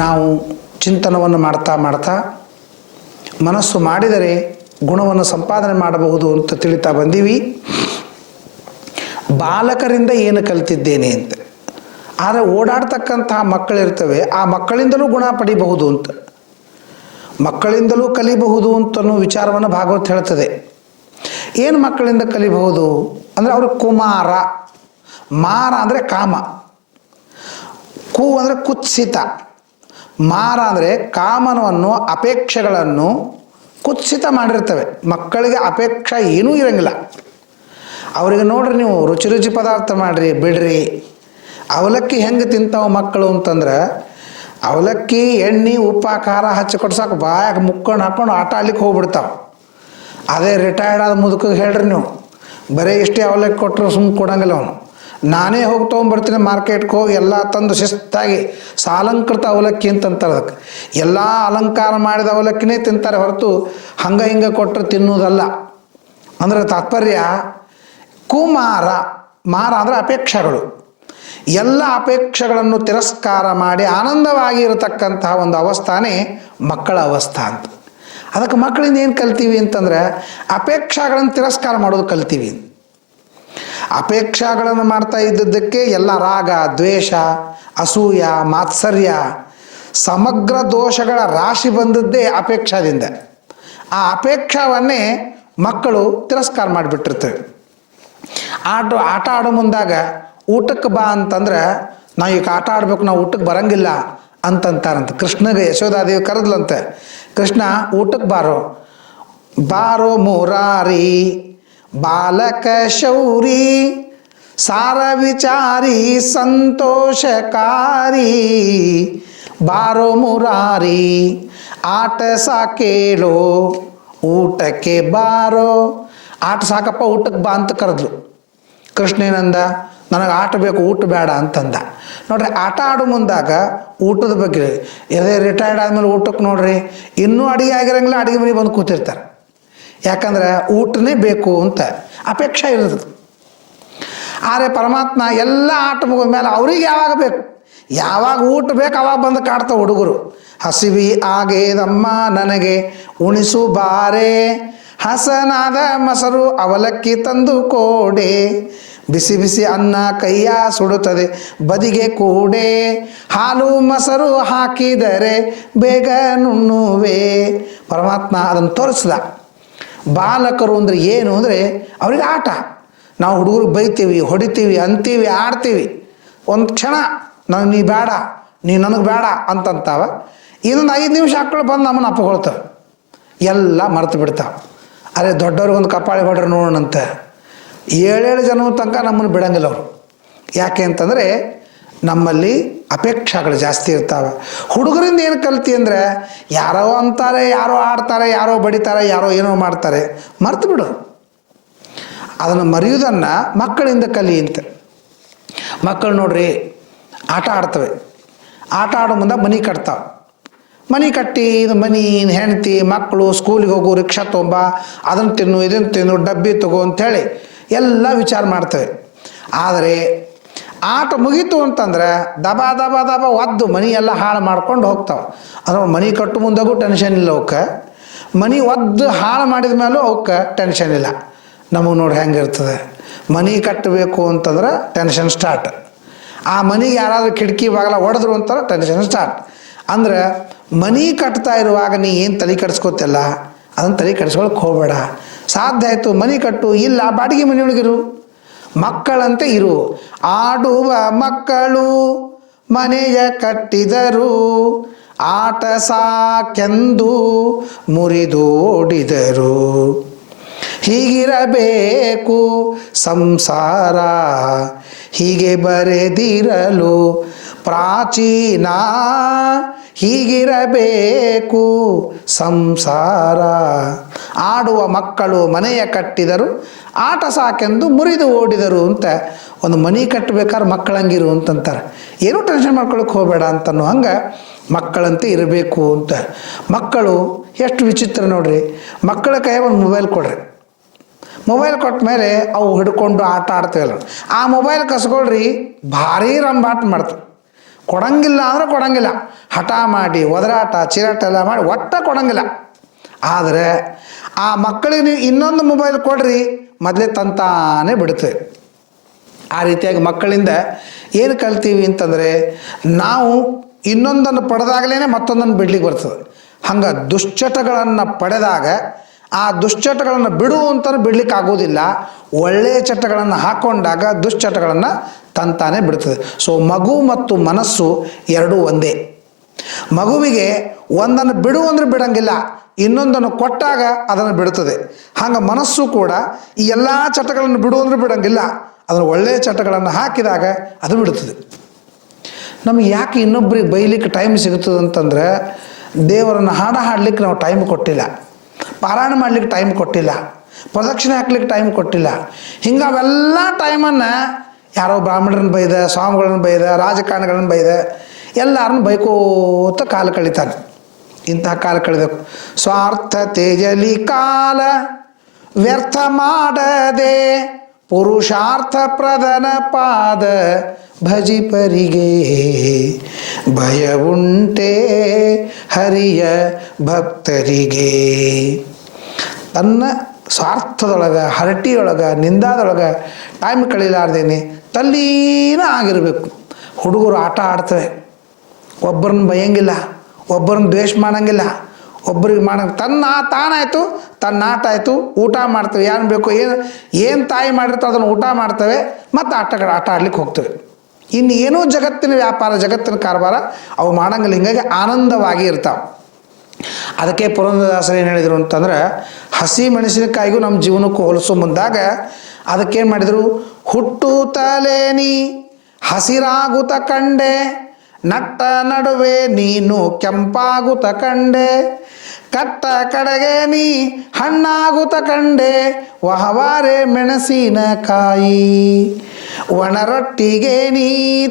ನಾವು ಚಿಂತನವನ್ನು ಮಾಡ್ತಾ ಮಾಡ್ತಾ ಮನಸ್ಸು ಮಾಡಿದರೆ ಗುಣವನ್ನು ಸಂಪಾದನೆ ಮಾಡಬಹುದು ಅಂತ ತಿಳಿತಾ ಬಂದೀವಿ. ಬಾಲಕರಿಂದ ಏನು ಕಲಿತಿದ್ದೇನೆ ಅಂತ. ಆದರೆ ಓಡಾಡ್ತಕ್ಕಂತಹ ಮಕ್ಕಳಿರ್ತವೆ, ಆ ಮಕ್ಕಳಿಂದಲೂ ಗುಣ ಪಡಿಬಹುದು ಅಂತ, ಮಕ್ಕಳಿಂದಲೂ ಕಲಿಬಹುದು ಅಂತನೂ ವಿಚಾರವನ್ನು ಭಾಗವತ್ ಹೇಳ್ತದೆ. ಏನು ಮಕ್ಕಳಿಂದ ಕಲಿಬಹುದು ಅಂದರೆ ಅವರು ಕುಮಾರ. ಮಾರ ಅಂದರೆ ಕಾಮ, ಕು ಅಂದರೆ ಕುತ್ಸಿತ, ಮಾರ ಅಂದರೆ ಕಾಮನವನ್ನು ಅಪೇಕ್ಷೆಗಳನ್ನು ಕುತ್ಸಿತ ಮಾಡಿರ್ತವೆ. ಮಕ್ಕಳಿಗೆ ಅಪೇಕ್ಷೆ ಏನೂ ಇರಂಗಿಲ್ಲ. ಅವರಿಗೆ ನೋಡ್ರಿ ನೀವು ರುಚಿ ರುಚಿ ಪದಾರ್ಥ ಮಾಡಿರಿ ಬಿಡ್ರಿ. ಅವಲಕ್ಕಿ ಹೆಂಗೆ ತಿಂತಾವ ಮಕ್ಕಳು ಅಂತಂದ್ರೆ, ಅವಲಕ್ಕಿ ಎಣ್ಣೆ ಉಪ್ಪು ಖಾರ ಹಚ್ಚಿ ಕೊಡ್ಸಾಕ ಬಾಯಾಗ ಮುಕ್ಕೊಂಡು ಹಾಕ್ಕೊಂಡು ಆಟ ಆಡ್ಲಿಕ್ಕೆ ಹೋಗ್ಬಿಡ್ತಾವೆ. ಅದೇ ರಿಟೈರ್ಡ್ ಆದ ಮುದುಕಿಗೆ ಹೇಳ್ರಿ ನೀವು, ಬರೀ ಇಷ್ಟೇ ಅವಲಕ್ಕಿ ಕೊಟ್ಟರು ಸುಮ್ಮನೆ ಕೊಡಂಗಿಲ್ಲ ಅವನು. ನಾನೇ ಹೋಗಿ ತೊಗೊಂಬರ್ತೀನಿ ಮಾರ್ಕೆಟ್ಗೆ ಹೋಗಿ ಎಲ್ಲ ತಂದು ಶಿಸ್ತಾಗಿ ಸಾಲಂಕೃತ ಅವಲಕ್ಕಿ ಅಂತಂತಾರೆ. ಅದಕ್ಕೆ ಎಲ್ಲ ಅಲಂಕಾರ ಮಾಡಿದ ಅವಲಕ್ಕಿನೇ ತಿಂತಾರೆ ಹೊರತು ಹಂಗೆ ಹಿಂಗೆ ಕೊಟ್ಟರು ತಿನ್ನುವುದಲ್ಲ. ಅಂದರೆ ತಾತ್ಪರ್ಯ ಕುಮಾರ. ಮಾರ ಅಂದರೆ ಅಪೇಕ್ಷೆಗಳು. ಎಲ್ಲ ಅಪೇಕ್ಷೆಗಳನ್ನು ತಿರಸ್ಕಾರ ಮಾಡಿ ಆನಂದವಾಗಿ ಇರತಕ್ಕಂತಹ ಒಂದು ಅವಸ್ಥಾನೇ ಮಕ್ಕಳ ಅವಸ್ಥಾ ಅಂತ. ಅದಕ್ಕೆ ಮಕ್ಕಳಿಂದ ಏನು ಕಲ್ತೀವಿ ಅಂತಂದರೆ ಅಪೇಕ್ಷೆಗಳನ್ನು ತಿರಸ್ಕಾರ ಮಾಡೋದು ಕಲ್ತೀವಿ. ಅಪೇಕ್ಷೆಗಳನ್ನು ಮಾಡ್ತಾ ಇದ್ದದ್ದಕ್ಕೆ ಎಲ್ಲ ರಾಗ, ದ್ವೇಷ, ಅಸೂಯ, ಮಾತ್ಸರ್ಯ, ಸಮಗ್ರ ದೋಷಗಳ ರಾಶಿ ಬಂದದ್ದೇ ಅಪೇಕ್ಷಾದಿಂದ. ಆ ಅಪೇಕ್ಷವನ್ನೇ ಮಕ್ಕಳು ತಿರಸ್ಕಾರ ಮಾಡಿಬಿಟ್ಟಿರ್ತವೆ. ಆಟ ಆಡೋ ಮುಂದಾಗ ಊಟಕ್ಕೆ ಬಾ ಅಂತಂದ್ರೆ ನಾವು ಈಗ ಆಟ ಆಡ್ಬೇಕು, ನಾವು ಊಟಕ್ಕೆ ಬರಂಗಿಲ್ಲ ಅಂತಂತಾರಂತ. ಕೃಷ್ಣಗೆ ಯಶೋಧಾದೇವಿ ಕರೆದ್ಲಂತೆ, ಕೃಷ್ಣ ಊಟಕ್ಕೆ ಬಾರೋ ಮುರಾರಿ ಬಾಲಕ ಶೌರಿ ಸಾರ ವಿಚಾರಿ ಸಂತೋಷಕಾರಿ ಬಾರೋ ಮುರಾರಿ ಆಟ ಸಾಕೇಳೋ ಊಟಕ್ಕೆ ಬಾರೋ. ಆಟ ಸಾಕಪ್ಪ ಊಟಕ್ಕೆ ಬಾ ಅಂತ ಕರೆದ್ಲು. ಕೃಷ್ಣ ಏನಂದ, ನನಗೆ ಆಟ ಬೇಕು ಊಟ ಬೇಡ ಅಂತಂದ. ನೋಡ್ರಿ, ಆಟ ಆಡೋ ಮುಂದಾಗ ಊಟದ ಬಗ್ಗೆ ಎದೇ ರಿಟೈರ್ಡ್ ಆದಮೇಲೆ ಊಟಕ್ಕೆ ನೋಡ್ರಿ ಇನ್ನೂ ಅಡುಗೆ ಆಗಿರಂಗಿಲ್ಲ, ಅಡುಗೆ ಮನೆ ಬಂದು ಕೂತಿರ್ತಾರೆ. ಯಾಕಂದ್ರೆ ಊಟನೇ ಬೇಕು ಅಂತ ಅಪೇಕ್ಷೆ ಇರ್ತದೆ. ಆದರೆ ಪರಮಾತ್ಮ ಎಲ್ಲ ಆಟ ಮುಗಿದ ಮೇಲೆ ಅವ್ರಿಗೆ ಯಾವಾಗ ಬೇಕು, ಯಾವಾಗ ಊಟ ಬೇಕು ಅವಾಗ ಬಂದು ಕಾಡ್ತಾವೆ ಹುಡುಗರು. ಹಸಿವಿ ಆಗೇದಮ್ಮ ನನಗೆ ಉಣಿಸು ಬಾರೆ, ಹಸನಾದ ಮೊಸರು ಅವಲಕ್ಕಿ ತಂದು ಕೋಡೆ, ಬಿಸಿ ಬಿಸಿ ಅನ್ನ ಕೈಯ ಸುಡುತ್ತದೆ ಬದಿಗೆ ಕೂಡೆ, ಹಾಲು ಮೊಸರು ಹಾಕಿದರೆ ಬೇಗ ನುಣ್ಣುವೆ. ಪರಮಾತ್ಮ ಅದನ್ನು ತೋರಿಸ್ದ. ಬಾಲಕರು ಅಂದರೆ ಏನು ಅಂದರೆ ಅವ್ರಿಗೆ ಆಟ. ನಾವು ಹುಡುಗರಿಗೆ ಬೈತೀವಿ, ಹೊಡಿತೀವಿ, ಅಂತೀವಿ, ಆಡ್ತೀವಿ. ಒಂದು ಕ್ಷಣ ನೀ ಬೇಡ, ನೀ ನನಗೆ ಬೇಡ ಅಂತಂತಾವ. ಇನ್ನೊಂದು 5 ನಿಮಿಷ ಮಕ್ಕಳು ಬಂದು ನಮ್ಮನ್ನು ಅಪ್ಪಗೊಳ್ತವೆ, ಎಲ್ಲ ಮರೆತು ಬಿಡ್ತಾವೆ. ಅರೆ ದೊಡ್ಡವ್ರಿಗೊಂದು ಕಪಾಳಿ ಹೊಡ್ರೆ ನೋಡೋಣಂತೆ 7 ಜನ ತನಕ ನಮ್ಮನ್ನು ಬಿಡಂಗಿಲ್ಲ ಅವರು. ಯಾಕೆ ಅಂತಂದರೆ ನಮ್ಮಲ್ಲಿ ಅಪೇಕ್ಷೆಗಳು ಜಾಸ್ತಿ ಇರ್ತಾವೆ. ಹುಡುಗರಿಂದ ಏನು ಕಲ್ತಿ ಅಂದರೆ ಯಾರೋ ಅಂತಾರೆ, ಯಾರೋ ಆಡ್ತಾರೆ, ಯಾರೋ ಬಡಿತಾರೆ, ಯಾರೋ ಏನೋ ಮಾಡ್ತಾರೆ, ಮರ್ತು ಬಿಡು. ಅದನ್ನು ಮರೆಯುವುದನ್ನು ಮಕ್ಕಳಿಂದ ಕಲಿ ಅಂತ. ಮಕ್ಕಳು ನೋಡ್ರಿ ಆಟ ಆಡ್ತವೆ. ಆಟ ಆಡೋ ಮುಂದೆ ಮನೆ ಕಟ್ತಾವೆ. ಮನೆ ಕಟ್ಟಿ ಇದು ಮನೆ ಹೆಂಡತಿ ಮಕ್ಕಳು ಸ್ಕೂಲಿಗೆ ಹೋಗು, ರಿಕ್ಷಾ ತೊಗೊಂಬ, ಅದನ್ನು ತಿನ್ನು, ಇದನ್ನು ತಿನ್ನು, ಡಬ್ಬಿ ತಗೋ ಅಂಥೇಳಿ ಎಲ್ಲ ವಿಚಾರ ಮಾಡ್ತೇವೆ. ಆದರೆ ಆಟ ಮುಗೀತು ಅಂತಂದ್ರೆ ದಬ ದಬ ದಬ ಒದ್ದು ಮನೆ ಎಲ್ಲ ಹಾಳು ಮಾಡ್ಕೊಂಡು ಹೋಗ್ತಾವೆ. ಅಂದ್ರೆ ಮನೆ ಕಟ್ಟು ಮುಂದಾಗೂ ಟೆನ್ಷನ್ ಇಲ್ಲ ಅವಕ್ಕೆ, ಮನೆ ಒದ್ದು ಹಾಳು ಮಾಡಿದ ಮೇಲೂ ಅವಕ್ಕೆ ಟೆನ್ಷನ್ ಇಲ್ಲ. ನಮಗೆ ನೋಡಿ ಹೆಂಗಿರ್ತದೆ, ಮನೆ ಕಟ್ಟಬೇಕು ಅಂತಂದ್ರೆ ಟೆನ್ಷನ್ ಸ್ಟಾರ್ಟ್. ಆ ಮನೆಗೆ ಯಾರಾದರೂ ಕಿಟಕಿ ಬಾಗಲ ಹೊಡೆದ್ರು ಅಂತಾರೆ ಟೆನ್ಷನ್ ಸ್ಟಾರ್ಟ್. ಅಂದ್ರೆ ಮನೆ ಕಟ್ತಾ ಇರುವಾಗ ನೀ ಏನು ತಲೆ ಕೆಡಿಸ್ಕೋತಿಲ್ಲ ಅದನ್ನು ತಲೆ ಕೆಡಿಸ್ಕೊಳಕ್ಕೆ ಹೋಗಬೇಡ. ಸಾಧ್ಯ ಆಯಿತು ಮನೆ ಕಟ್ಟು, ಇಲ್ಲ ಬಾಡಿಗೆ ಮನೆಯೊಳಗಿರು, ಮಕ್ಕಳಂತೆ ಇರು. ಆಡುವ ಮಕ್ಕಳು ಮನೆಯ ಕಟ್ಟಿದರು, ಆಟ ಸಾಕೆಂದು ಮುರಿದೋಡಿದರು. ಹೀಗಿರಬೇಕು ಸಂಸಾರ, ಹೀಗೆ ಬರೆದಿರಲು ಪ್ರಾಚೀನ, ಹೀಗಿರಬೇಕು ಸಂಸಾರ. ಆಡುವ ಮಕ್ಕಳು ಮನೆಯ ಕಟ್ಟಿದರು, ಆಟ ಸಾಕೆಂದು ಮುರಿದು ಓಡಿದರು ಅಂತ. ಒಂದು ಮನೆ ಕಟ್ಟಬೇಕಾದ್ರೆ ಮಕ್ಕಳಂಗಿರು ಅಂತಂತಾರೆ. ಏನೂ ಟೆನ್ಷನ್ ಮಾಡ್ಕೊಳಕ್ಕೆ ಹೋಗಬೇಡ ಅಂತನೋ ಹಂಗೆ ಮಕ್ಕಳಂತೆ ಇರಬೇಕು ಅಂತ. ಮಕ್ಕಳು ಎಷ್ಟು ವಿಚಿತ್ರ ನೋಡ್ರಿ. ಮಕ್ಕಳ ಕೈಯಾಗ ಒಂದು ಮೊಬೈಲ್ ಕೊಡ್ರಿ, ಮೊಬೈಲ್ ಕೊಟ್ಟ ಮೇಲೆ ಅವು ಹಿಡ್ಕೊಂಡು ಆಟ ಆಡ್ತೇವಲ್ಲ, ಆ ಮೊಬೈಲ್ ಕಸ್ಕೊಳ್ರಿ ಭಾರಿ ರಂಬಾಟ ಮಾಡ್ತವೆ. ಕೊಡಂಗಿಲ್ಲ ಅಂದರೆ ಕೊಡಂಗಿಲ್ಲ, ಹಠ ಮಾಡಿ ಒದರಾಟ ಚಿರಾಟ ಎಲ್ಲ ಮಾಡಿ ಒಟ್ಟ ಕೊಡಂಗಿಲ್ಲ. ಆದರೆ ಆ ಮಕ್ಕಳಿಗೆ ನೀವು ಇನ್ನೊಂದು ಮೊಬೈಲ್ ಕೊಡ್ರಿ, ಮೊದಲೇ ತಂತಾನೇ ಬಿಡುತ್ತೆ. ಆ ರೀತಿಯಾಗಿ ಮಕ್ಕಳಿಂದ ಏನು ಕಲ್ತೀವಿ ಅಂತಂದರೆ, ನಾವು ಇನ್ನೊಂದನ್ನು ಪಡೆದಾಗಲೇ ಮತ್ತೊಂದನ್ನು ಬಿಡ್ಲಿಕ್ಕೆ ಬರ್ತದೆ. ಹಂಗೆ ದುಶ್ಚಟಗಳನ್ನು ಪಡೆದಾಗ ಆ ದುಶ್ಚಟಗಳನ್ನು ಬಿಡು ಅಂತಲೂ ಬಿಡ್ಲಿಕ್ಕೆ ಆಗೋದಿಲ್ಲ. ಒಳ್ಳೆಯ ಚಟಗಳನ್ನು ಹಾಕ್ಕೊಂಡಾಗ ದುಶ್ಚಟಗಳನ್ನು ತಂತಾನೆ ಬಿಡ್ತದೆ. ಸೊ ಮಗು ಮತ್ತು ಮನಸ್ಸು ಎರಡೂ ಒಂದೇ. ಮಗುವಿಗೆ ಒಂದನ್ನು ಬಿಡು ಅಂದರೆ ಬಿಡಂಗಿಲ್ಲ, ಇನ್ನೊಂದನ್ನು ಕೊಟ್ಟಾಗ ಅದನ್ನು ಬಿಡುತ್ತದೆ. ಹಂಗೆ ಮನಸ್ಸು ಕೂಡ ಈ ಎಲ್ಲ ಚಟಗಳನ್ನು ಬಿಡು ಅಂದರೆ ಬಿಡಂಗಿಲ್ಲ, ಅದನ್ನು ಒಳ್ಳೆಯ ಚಟಗಳನ್ನು ಹಾಕಿದಾಗ ಅದು ಬಿಡುತ್ತದೆ. ನಮಗೆ ಯಾಕೆ ಇನ್ನೊಬ್ಬರಿಗೆ ಬೈಲಿಕ್ಕೆ ಟೈಮ್ ಸಿಗುತ್ತದೆ ಅಂತಂದರೆ, ದೇವರನ್ನು ಹಾಡಲಿಕ್ಕೆ ನಾವು ಟೈಮ್ ಕೊಟ್ಟಿಲ್ಲ, ಪಾರಾಯಣ ಮಾಡಲಿಕ್ಕೆ ಟೈಮ್ ಕೊಟ್ಟಿಲ್ಲ, ಪ್ರದಕ್ಷಿಣೆ ಹಾಕ್ಲಿಕ್ಕೆ ಟೈಮ್ ಕೊಟ್ಟಿಲ್ಲ. ಹಿಂಗೆ ಅವೆಲ್ಲ ಟೈಮನ್ನು ಯಾರೋ ಬ್ರಾಹ್ಮಣರನ್ನು ಬೈದ, ಸ್ವಾಮಿಗಳನ್ನು ಬೈದ, ರಾಜಕಾರಣಿಗಳನ್ನು ಬೈದ, ಎಲ್ಲರನ್ನು ಬೈಕೋತ ಕಾಲ ಕಳೀತಾನೆ. ಇಂತಹ ಕಾಲ ಕಳೆದಬೇಕು. ಸ್ವಾರ್ಥ ತೇಜಲಿ ಕಾಲ ವ್ಯರ್ಥ ಮಾಡದೆ ಪುರುಷಾರ್ಥ ಪ್ರಧಾನ ಪಾದ ಭಜಿಪರಿಗೆ ಭಯ ಉಂಟೆ ಹರಿಯ ಭಕ್ತರಿಗೆ. ತನ್ನ ಸ್ವಾರ್ಥದೊಳಗೆ, ಹರಟಿಯೊಳಗೆ, ನಿಂದಾದೊಳಗೆ ಟೈಮ್ ಕಳೀಲಾರ್ದೇನೆ ತಲ್ಲೀನ ಆಗಿರಬೇಕು. ಹುಡುಗರು ಆಟ ಆಡ್ತವೆ, ಒಬ್ಬರನ್ನ ಬೈಯಂಗಿಲ್ಲ, ಒಬ್ಬರನ್ನ ದ್ವೇಷ ಮಾಡಂಗಿಲ್ಲ, ಒಬ್ಬರಿಗೆ ತಾನಾಯಿತು, ತನ್ನ ಆಟ ಆಯಿತು, ಊಟ ಮಾಡ್ತೇವೆ, ಏನು ಬೇಕು ಏನು ತಾಯಿ ಮಾಡಿರ್ತಾವೆ ಅದನ್ನು ಊಟ ಮಾಡ್ತವೆ, ಮತ್ತು ಆಟ ಆಡ್ಲಿಕ್ಕೆ ಹೋಗ್ತವೆ. ಇನ್ನು ಏನೂ ಜಗತ್ತಿನ ವ್ಯಾಪಾರ, ಜಗತ್ತಿನ ಕಾರವಾರ ಅವು ಮಾಡಂಗಿಲ್ಲ. ಹಿಂಗಾಗಿ ಆನಂದವಾಗಿ ಇರ್ತಾವೆ. ಅದಕ್ಕೆ ಪುರಂದರದಾಸರು ಏನು ಹೇಳಿದರು ಅಂತಂದ್ರೆ, ಹಸಿ ಮೆಣಸಿನಕಾಯಿಗೂ ನಮ್ಮ ಜೀವನಕ್ಕೂ ಹೋಲಿಸೋ ಮುಂದಾಗ ಅದಕ್ಕೇನು ಮಾಡಿದರು, ಹುಟ್ಟು ತಲೇನಿ ಹಸಿರಾಗುತ್ತ ಕಂಡೆ, ನಟ್ಟ ನಡುವೆ ನೀನು ಕೆಂಪಾಗುತ್ತ ಕಂಡೆ, ಕಟ್ಟ ಕಡೆಗೆ ನೀ ಹಣ್ಣಾಗುತ್ತ ಕಂಡೆ, ವಹವಾರೆ ಮೆಣಸಿನಕಾಯಿ ಒಣರೊಟ್ಟಿಗೆ ನೀ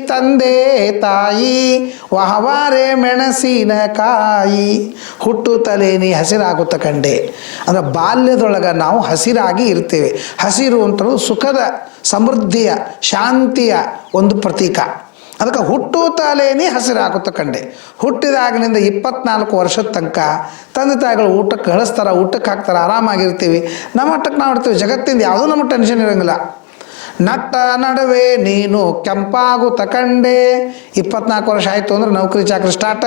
ತಂದೆ ತಾಯಿ, ವಹವಾರೆ ಮೆಣಸಿನಕಾಯಿ. ಹುಟ್ಟು ತಲೆ ನೀ ಹಸಿರಾಗುತ್ತ ಕಂಡೆ ಅಂದರೆ ಬಾಲ್ಯದೊಳಗೆ ನಾವು ಹಸಿರಾಗಿ ಇರ್ತೇವೆ. ಹಸಿರು ಅಂತಲೂ ಸುಖದ, ಸಮೃದ್ಧಿಯ, ಶಾಂತಿಯ ಒಂದು ಪ್ರತೀಕ. ಅದಕ್ಕೆ ಹುಟ್ಟು ತಾಲೇನಿ ಹಸಿರಾಗುತ್ತ ಕಂಡೆ. ಹುಟ್ಟಿದಾಗಿನಿಂದ 24 ವರ್ಷದ ತನಕ ತಂದೆ ತಾಯಿಗಳು ಊಟಕ್ಕೆ ಕಳಿಸ್ತಾರೆ, ಊಟಕ್ಕೆ ಹಾಕ್ತಾರೆ, ಆರಾಮಾಗಿರ್ತೀವಿ. ನಮ್ಮ ಮಟ್ಟಕ್ಕೆ ನಾವು ಇರ್ತೀವಿ, ಜಗತ್ತಿಂದ ಯಾವುದೂ ನಮಗೆ ಟೆನ್ಷನ್ ಇರೋಂಗಿಲ್ಲ. ನಟ್ಟ ನಡುವೆ ನೀನು ಕೆಂಪಾಗುತ್ತ ಕಂಡೆ. 24 ವರ್ಷ ಆಯಿತು ಅಂದ್ರೆ ನೌಕರಿ ಚಾಕರಿ ಸ್ಟಾರ್ಟ,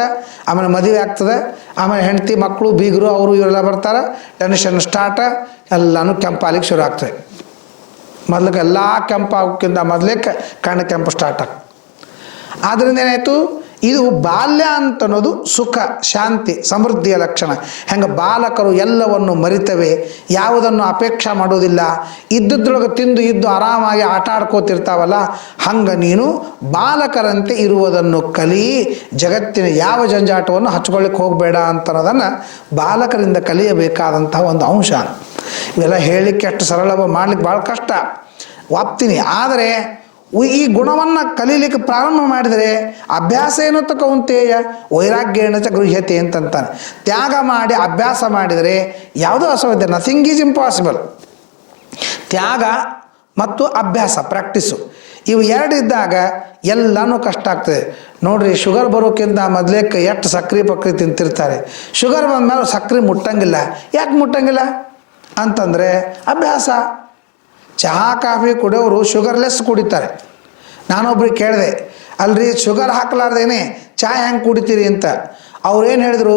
ಆಮೇಲೆ ಮದುವೆ ಆಗ್ತದೆ, ಆಮೇಲೆ ಹೆಂಡತಿ ಮಕ್ಕಳು ಬೀಗರು ಅವರು ಇವರೆಲ್ಲ ಬರ್ತಾರೆ, ಟೆನ್ಷನ್ ಸ್ಟಾರ್ಟ, ಎಲ್ಲನೂ ಕೆಂಪಾಲಿಕ್ಕೆ ಶುರು ಆಗ್ತದೆ. ಮೊದಲಿಗೆ ಎಲ್ಲ ಕೆಂಪಾಗೋಕ್ಕಿಂತ ಮೊದಲೇ ಕಣ್ಣು ಕೆಂಪು ಸ್ಟಾರ್ಟ್ ಆಗ್ತದೆ. ಆದ್ದರಿಂದ ಏನಾಯಿತು, ಇದು ಬಾಲ್ಯ ಅಂತನ್ನೋದು ಸುಖ, ಶಾಂತಿ, ಸಮೃದ್ಧಿಯ ಲಕ್ಷಣ. ಹೆಂಗೆ ಬಾಲಕರು ಎಲ್ಲವನ್ನು ಮರಿತವೆ, ಯಾವುದನ್ನು ಅಪೇಕ್ಷೆ ಮಾಡೋದಿಲ್ಲ, ಇದ್ದದ್ರೊಳಗೆ ತಿಂದು ಇದ್ದು ಆರಾಮಾಗಿ ಆಟ ಆಡ್ಕೋತಿರ್ತಾವಲ್ಲ, ಹಂಗೆ ನೀನು ಬಾಲಕರಂತೆ ಇರುವುದನ್ನು ಕಲಿ, ಜಗತ್ತಿನ ಯಾವ ಜಂಜಾಟವನ್ನು ಹಚ್ಕೊಳ್ಳಿಕ್ಕೆ ಹೋಗಬೇಡ ಅಂತನ್ನೋದನ್ನು ಬಾಲಕರಿಂದ ಕಲಿಯಬೇಕಾದಂತಹ ಒಂದು ಅಂಶ. ಇವೆಲ್ಲ ಹೇಳಲಿಕ್ಕೆ ಅಷ್ಟು ಸರಳವ, ಮಾಡಲಿಕ್ಕೆ ಭಾಳ ಕಷ್ಟ, ಒಪ್ತೀನಿ. ಆದರೆ ಈ ಗುಣವನ್ನು ಕಲೀಲಿಕ್ಕೆ ಪ್ರಾರಂಭ ಮಾಡಿದರೆ ಅಭ್ಯಾಸ ಏನು ಕೌಂತೆಯ ವೈರಾಗ್ಯೇಣ ಚ ಗೃಹ್ಯತೆ ಅಂತಂತಾನೆ. ತ್ಯಾಗ ಮಾಡಿ ಅಭ್ಯಾಸ ಮಾಡಿದರೆ ಯಾವುದೂ ಅಸಾಧ್ಯ, ನಥಿಂಗ್ ಈಸ್ ಇಂಪಾಸಿಬಲ್. ತ್ಯಾಗ ಮತ್ತು ಅಭ್ಯಾಸ, ಪ್ರಾಕ್ಟೀಸು, ಇವು ಎರಡು ಇದ್ದಾಗ ಎಲ್ಲನೂ ಕಷ್ಟ ಆಗ್ತದೆ. ನೋಡ್ರಿ, ಶುಗರ್ ಬರೋಕ್ಕಿಂತ ಮೊದಲೇಕ್ಕೆ ಎಷ್ಟು ಸಕ್ರೆ ಪಕ್ರಿ ತಿಂತಿರ್ತಾರೆ. ಶುಗರ್ ಬಂದಮೇಲೆ ಸಕ್ರೆ ಮುಟ್ಟಂಗಿಲ್ಲ. ಯಾಕೆ ಮುಟ್ಟಂಗಿಲ್ಲ ಅಂತಂದರೆ ಅಭ್ಯಾಸ. ಚಹಾ ಕಾಫಿ ಕುಡಿಯೋರು ಶುಗರ್ಲೆಸ್ ಕುಡಿತಾರೆ. ನಾನೊಬ್ರಿಗೆ ಕೇಳಿದೆ, ಅಲ್ರಿ ಶುಗರ್ ಹಾಕಲಾರ್ದೇನೆ ಚಹಾ ಹೆಂಗೆ ಕುಡಿತೀರಿ ಅಂತ. ಅವ್ರೇನು ಹೇಳಿದ್ರು,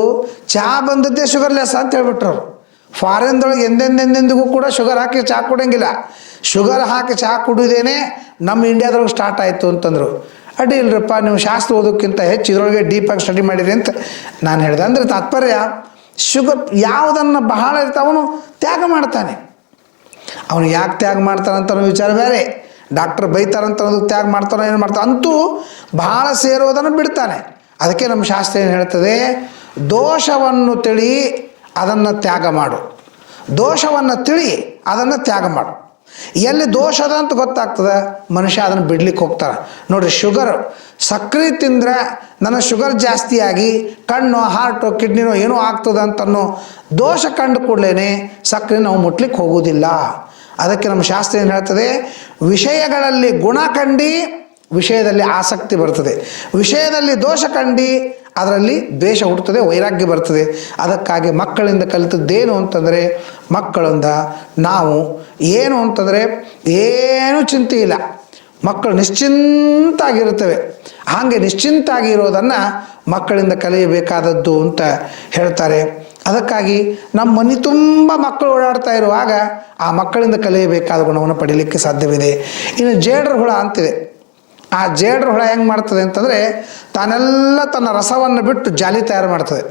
ಚಹಾ ಬಂದದ್ದೇ ಶುಗರ್ಲೆಸ್ ಅಂತ ಹೇಳ್ಬಿಟ್ರು. ಫಾರಿನ್ದೊಳಗೆ ಎಂದೆಂದೆಂದಿಗೂ ಕೂಡ ಶುಗರ್ ಹಾಕಿ ಚಹಾ ಕುಡಿಯಂಗಿಲ್ಲ. ಶುಗರ್ ಹಾಕಿ ಚಹಾ ಕುಡಿಯೋದೇನೆ ನಮ್ಮ ಇಂಡಿಯಾದೊಳಗೆ ಸ್ಟಾರ್ಟ್ ಆಯಿತು ಅಂತಂದರು. ಅಡ್ಡಿ ಇಲ್ರಪ್ಪ, ನೀವು ಶಾಸ್ತ್ರ ಓದೋಕ್ಕಿಂತ ಹೆಚ್ಚು ಇದರೊಳಗೆ ಡೀಪಾಗಿ ಸ್ಟಡಿ ಮಾಡಿರಿ ಅಂತ ನಾನು ಹೇಳಿದೆ. ಅಂದರೆ ತಾತ್ಪರ್ಯ, ಶುಗರ್ ಯಾವುದನ್ನು ಬಹಳ ಇರ್ತಾವನು ತ್ಯಾಗ ಮಾಡ್ತಾನೆ. ಅವನು ಯಾಕೆ ತ್ಯಾಗ ಮಾಡ್ತಾನಂತ ವಿಚಾರ ಬೇರೆ. ಡಾಕ್ಟರ್ ಬೈತಾರಂತ ತ್ಯಾಗ ಮಾಡ್ತಾನೋ ಏನು ಮಾಡ್ತಾನೆ, ಅಂತೂ ಬಹಳ ಸೇರೋದನ್ನು ಬಿಡ್ತಾನೆ. ಅದಕ್ಕೆ ನಮ್ಮ ಶಾಸ್ತ್ರ ಏನು ಹೇಳ್ತದೆ, ದೋಷವನ್ನು ತಿಳಿ ಅದನ್ನು ತ್ಯಾಗ ಮಾಡು, ದೋಷವನ್ನು ತಿಳಿ ಅದನ್ನು ತ್ಯಾಗ ಮಾಡು. ಎಲ್ಲಿ ದೋಷ ಅದ ಅಂತ ಗೊತ್ತಾಗ್ತದೆ, ಮನುಷ್ಯ ಅದನ್ನು ಬಿಡ್ಲಿಕ್ಕೆ ಹೋಗ್ತಾರೆ. ನೋಡಿರಿ, ಶುಗರ್ ಸಕ್ಕರೆ ತಿಂದರೆ ನನ್ನ ಶುಗರ್ ಜಾಸ್ತಿಯಾಗಿ ಕಣ್ಣು, ಹಾರ್ಟು, ಕಿಡ್ನಿನೋ ಏನೋ ಆಗ್ತದೆ ಅಂತನೋ ದೋಷ ಕಂಡು ಕೂಡಲೇ ಸಕ್ಕರೆ ನಾವು ಮುಟ್ಲಿಕ್ಕೆ ಹೋಗೋದಿಲ್ಲ. ಅದಕ್ಕೆ ನಮ್ಮ ಶಾಸ್ತ್ರ ಏನು ಹೇಳ್ತದೆ, ವಿಷಯಗಳಲ್ಲಿ ಗುಣ ಕಂಡು ವಿಷಯದಲ್ಲಿ ಆಸಕ್ತಿ ಬರ್ತದೆ. ವಿಷಯದಲ್ಲಿ ದೋಷ ಕಂಡು ಅದರಲ್ಲಿ ದ್ವೇಷ ಹುಟ್ಟುತ್ತದೆ, ವೈರಾಗ್ಯ ಬರ್ತದೆ. ಅದಕ್ಕಾಗಿ ಮಕ್ಕಳಿಂದ ಕಲಿತದ್ದೇನು ಅಂತಂದರೆ, ಮಕ್ಕಳಿಂದ ನಾವು ಏನು ಅಂತಂದರೆ ಏನೂ ಚಿಂತೆ ಇಲ್ಲ, ಮಕ್ಕಳು ನಿಶ್ಚಿಂತಾಗಿರುತ್ತವೆ. ಹಾಗೆ ನಿಶ್ಚಿಂತಾಗಿರೋದನ್ನು ಮಕ್ಕಳಿಂದ ಕಲಿಯಬೇಕಾದದ್ದು ಅಂತ ಹೇಳ್ತಾರೆ. ಅದಕ್ಕಾಗಿ ನಮ್ಮ ಮನೆ ತುಂಬ ಮಕ್ಕಳು ಓಡಾಡ್ತಾ ಇರುವಾಗ ಆ ಮಕ್ಕಳಿಂದ ಕಲಿಯಬೇಕಾದ ಗುಣವನ್ನು ಪಡೀಲಿಕ್ಕೆ ಸಾಧ್ಯವಿದೆ. ಇನ್ನು ಜೇಡರ ಹುಳ ಅಂತಿದೆ. ಆ ಜೇಡರ ಹುಳ ಹೆಂಗೆ ಮಾಡ್ತದೆ ಅಂತಂದರೆ, ತಾನೆಲ್ಲ ತನ್ನ ರಸವನ್ನು ಬಿಟ್ಟು ಜಾಲಿ ತಯಾರು ಮಾಡ್ತದೆ.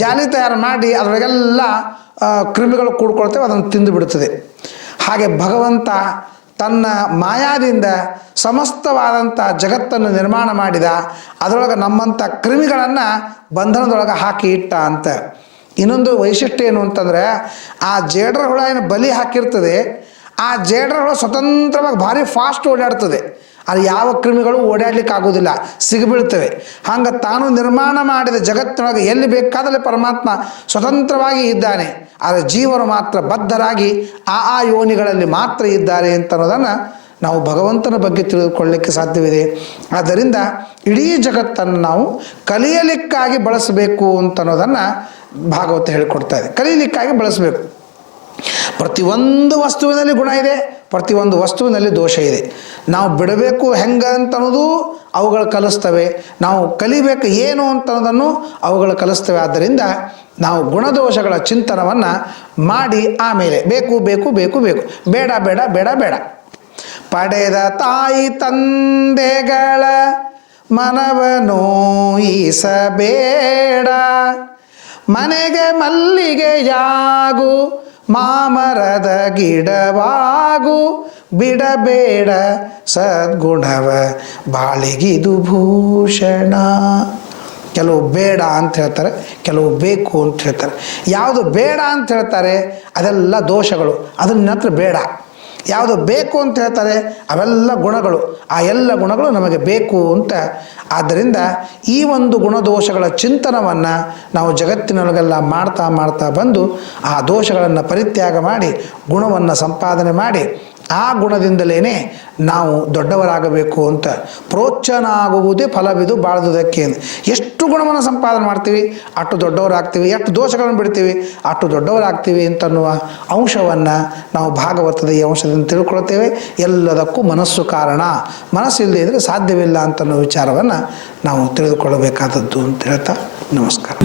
ಜಾಲಿ ತಯಾರು ಮಾಡಿ ಅದರೊಳಗೆಲ್ಲ ಕ್ರಿಮಿಗಳು ಕೂಡ್ಕೊಳ್ತೇವೆ, ಅದನ್ನು ತಿಂದು ಬಿಡುತ್ತದೆ. ಹಾಗೆ ಭಗವಂತ ತನ್ನ ಮಾಯಾದಿಂದ ಸಮಸ್ತವಾದಂಥ ಜಗತ್ತನ್ನು ನಿರ್ಮಾಣ ಮಾಡಿದ. ಅದರೊಳಗೆ ನಮ್ಮಂಥ ಕ್ರಿಮಿಗಳನ್ನು ಬಂಧನದೊಳಗೆ ಹಾಕಿ ಇಟ್ಟ ಅಂತ. ಇನ್ನೊಂದು ವೈಶಿಷ್ಟ್ಯ ಏನು ಅಂತಂದರೆ, ಆ ಜೇಡರ ಹುಳ ಏನು ಬಲಿ ಹಾಕಿರ್ತದೆ, ಆ ಜೇಡರ ಹುಳ ಸ್ವತಂತ್ರವಾಗಿ ಭಾರಿ ಫಾಸ್ಟ್ ಓಡಾಡ್ತದೆ. ಅದು ಯಾವ ಕ್ರಿಮಿಗಳು ಓಡಾಡ್ಲಿಕ್ಕೆ ಆಗೋದಿಲ್ಲ, ಸಿಗಿಬೀಳ್ತವೆ. ಹಂಗೆ ತಾನು ನಿರ್ಮಾಣ ಮಾಡಿದ ಜಗತ್ತಿನೊಳಗೆ ಎಲ್ಲಿ ಬೇಕಾದಲ್ಲಿ ಪರಮಾತ್ಮ ಸ್ವತಂತ್ರವಾಗಿ ಇದ್ದಾನೆ. ಆದರೆ ಜೀವರು ಮಾತ್ರ ಬದ್ಧರಾಗಿ ಆ ಯೋನಿಗಳಲ್ಲಿ ಮಾತ್ರ ಇದ್ದಾರೆ ಅಂತ ಅನ್ನೋದನ್ನು ನಾವು ಭಗವಂತನ ಬಗ್ಗೆ ತಿಳಿದುಕೊಳ್ಳಲಿಕ್ಕೆ ಸಾಧ್ಯವಿದೆ. ಆದ್ದರಿಂದ ಇಡೀ ಜಗತ್ತನ್ನು ನಾವು ಕಲಿಯಲಿಕ್ಕಾಗಿ ಬಳಸಬೇಕು ಅಂತ ಅನ್ನೋದನ್ನು ಭಾಗವತ ಹೇಳಿಕೊಡ್ತಾ ಇದೆ. ಕಲಿಯಲಿಕ್ಕಾಗಿ ಬಳಸಬೇಕು. ಪ್ರತಿಯೊಂದು ವಸ್ತುವಿನಲ್ಲಿ ಗುಣ ಇದೆ, ಪ್ರತಿಯೊಂದು ವಸ್ತುವಿನಲ್ಲಿ ದೋಷ ಇದೆ. ನಾವು ಬಿಡಬೇಕು ಹೆಂಗೆ ಅಂತ ಅನ್ನೋದು ಅವುಗಳು ಕಲಿಸ್ತವೆ, ನಾವು ಕಲಿಬೇಕು ಏನು ಅಂತ ಅನ್ನೋದನ್ನು ಅವುಗಳು ಕಲಿಸ್ತವೆ. ಆದ್ದರಿಂದ ನಾವು ಗುಣದೋಷಗಳ ಚಿಂತನವನ್ನು ಮಾಡಿ ಆಮೇಲೆ ಬೇಕು ಬೇಕು ಬೇಕು ಬೇಕು, ಬೇಡ ಬೇಡ ಬೇಡ ಬೇಡ. ಪಡೆದ ತಾಯಿ ತಂದೆಗಳ ಮನವನೋಯಿಸಬೇಡ, ಮನೆಗೆ ಮಲ್ಲಿಗೆಯಾಗು ಮಾಮರದ ಗಿಡವಾಗು, ಬಿಡಬೇಡ ಸದ್ಗುಣವ ಬಾಳಿಗಿದು ಭೂಷಣ. ಕೆಲವು ಬೇಡ ಅಂತ ಹೇಳ್ತಾರೆ, ಕೆಲವು ಬೇಕು ಅಂತ ಹೇಳ್ತಾರೆ. ಯಾವುದು ಬೇಡ ಅಂತ ಹೇಳ್ತಾರೆ ಅದೆಲ್ಲ ದೋಷಗಳು, ಅದು ನಿನ್ನ ಹತ್ರ ಬೇಡ. ಯಾವುದು ಬೇಕು ಅಂತ ಹೇಳ್ತಾರೆ ಅವೆಲ್ಲ ಗುಣಗಳು, ಆ ಎಲ್ಲ ಗುಣಗಳು ನಮಗೆ ಬೇಕು ಅಂತ. ಆದ್ದರಿಂದ ಈ ಒಂದು ಗುಣದೋಷಗಳ ಚಿಂತನವನ್ನು ನಾವು ಜಗತ್ತಿನೊಳಗೆಲ್ಲ ಮಾಡ್ತಾ ಮಾಡ್ತಾ ಬಂದು ಆ ದೋಷಗಳನ್ನು ಪರಿತ್ಯಾಗ ಮಾಡಿ ಗುಣವನ್ನು ಸಂಪಾದನೆ ಮಾಡಿ ಆ ಗುಣದಿಂದಲೇ ನಾವು ದೊಡ್ಡವರಾಗಬೇಕು ಅಂತ. ಪ್ರೋಚ್ಚನ ಆಗುವುದೇ ಫಲವಿದು ಬಾಳದುದಕ್ಕೆ. ಎಷ್ಟು ಗುಣವನ್ನು ಸಂಪಾದನೆ ಮಾಡ್ತೀವಿ ಅಷ್ಟು ದೊಡ್ಡವರಾಗ್ತೀವಿ, ಎಷ್ಟು ದೋಷಗಳನ್ನು ಬಿಡ್ತೀವಿ ಅಷ್ಟು ದೊಡ್ಡವರಾಗ್ತೀವಿ ಅಂತನ್ನುವ ಅಂಶವನ್ನು ನಾವು ಭಾಗವತದ ಈ ಅಂಶದಿಂದ ತಿಳ್ಕೊಳ್ತೇವೆ. ಎಲ್ಲದಕ್ಕೂ ಮನಸ್ಸು ಕಾರಣ, ಮನಸ್ಸಿಲ್ಲದೆ ಇದ್ದರೆ ಸಾಧ್ಯವಿಲ್ಲ ಅಂತನ್ನೋ ವಿಚಾರವನ್ನು ನಾವು ತಿಳಿದುಕೊಳ್ಳಬೇಕಾದದ್ದು ಅಂತ ಹೇಳ್ತಾ ನಮಸ್ಕಾರ.